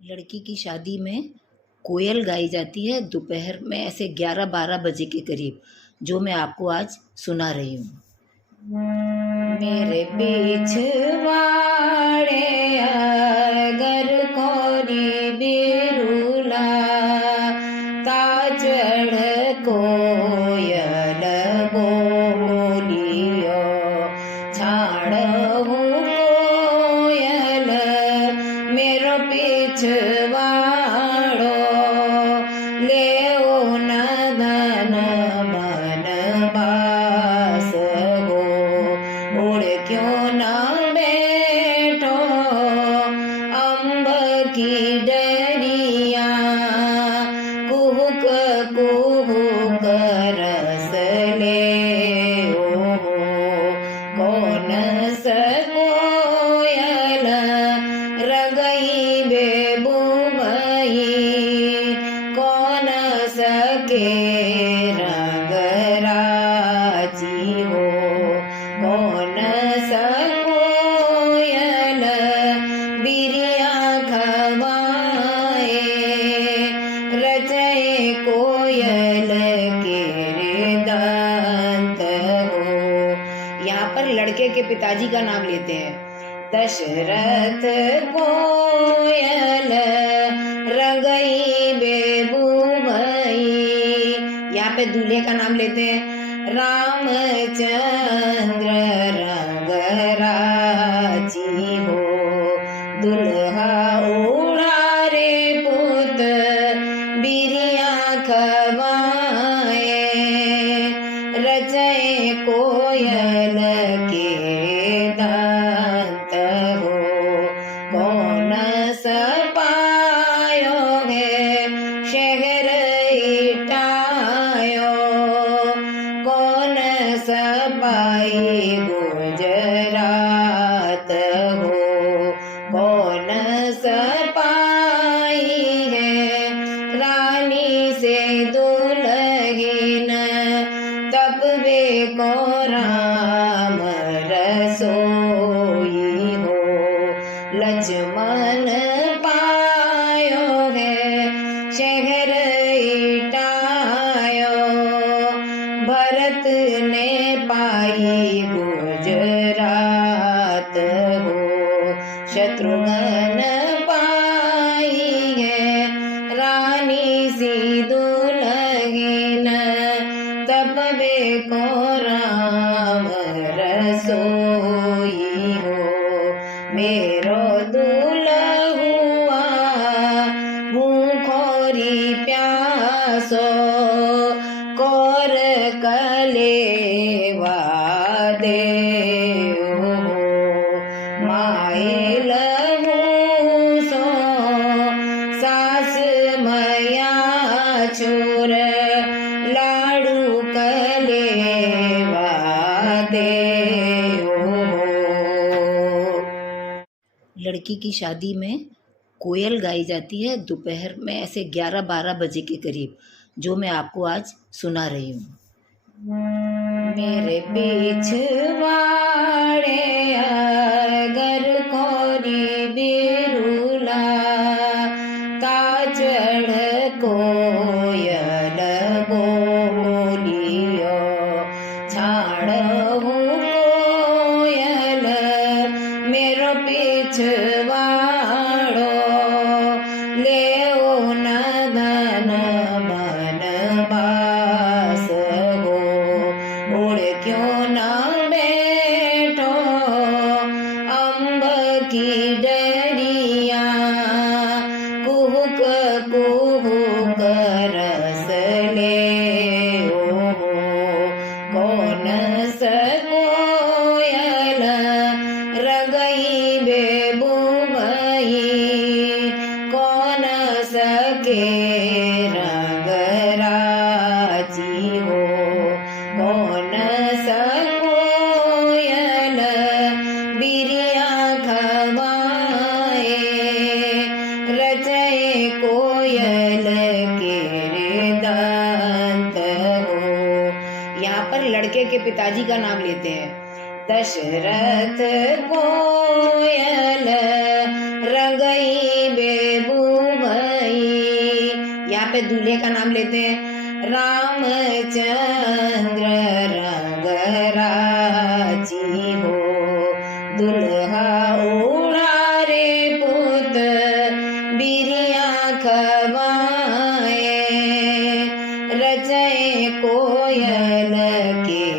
लड़की की शादी में कोयल गाई जाती है दोपहर में ऐसे 11-12 बजे के करीब, जो मैं आपको आज सुना रही हूँ। मेरे पिछवाड़े अगर कोरी बिरुला ता चढ़ कोयल बोलियो छाड़हु कोयल मेरो पिछवाड़ो लेओ न धन मन बास हो उड़ क्यों न बैठो अम्ब की डरिया कुहुक कुहुक रस ले कौन स कोयल रगई बेबुबई कौन सके रंग राजी हो कौन स कोयल बिरिया खवाए रचय कोयल के दांत हो। यहाँ पर लड़के के पिताजी का नाम लेते हैं। दशरथ कोयल रगई बेबुबई। यहाँ पे दूल्हे का नाम लेते हैं। रामचंद्र रंग राजी हो दुल्हा उड़ा रे पुत बिरिया खवाए रचय कोयल के दांत हो कौन स पायो है शहर इटायो कौन स पाई गुजरात हो कौन स पाई है रानी से दुल्हन तब वे को राम रसोई हो लक्ष्मण पायो है शहर इटायो भरत ने पाई गुजरात हो शत्रुघ्न पाई है रानी सी दुल्हन तब वे को राम रसोई हो मेरो दुल्हुआ भूखोरी प्यासो कोर कलेवा दे माइल सो सास मया छोर लाडू कलेवा दे। लड़की की शादी में कोयल गाई जाती है दोपहर में ऐसे 11-12 बजे के करीब, जो मैं आपको आज सुना रही हूँ। मेरे पिछवाड़े अगर कोरी बिरुला ता चढ़ कोयल बोलियो छाड़हु कोयल मेरो पिछवाड़ो लेओ न धन मन बास हो उड़ क्यों न बैठो अम्ब की डरिया कुहुक कुहुक रस ले कौन स कोयल रगई बेबुबई कौन सके रंग राजी हो कौन स कोयल बिरिया खवाए रचय कोयल के दांत हो। यहाँ पर लड़के के पिताजी का नाम लेते हैं। दशरथ कोयल रगई बेबू पे दूल्हे का नाम लेते हैं। रामचंद्र रंग राजी हो, दुल्हा ओढ़ा रे पुत बिरिया खवाए, रचे कोयल के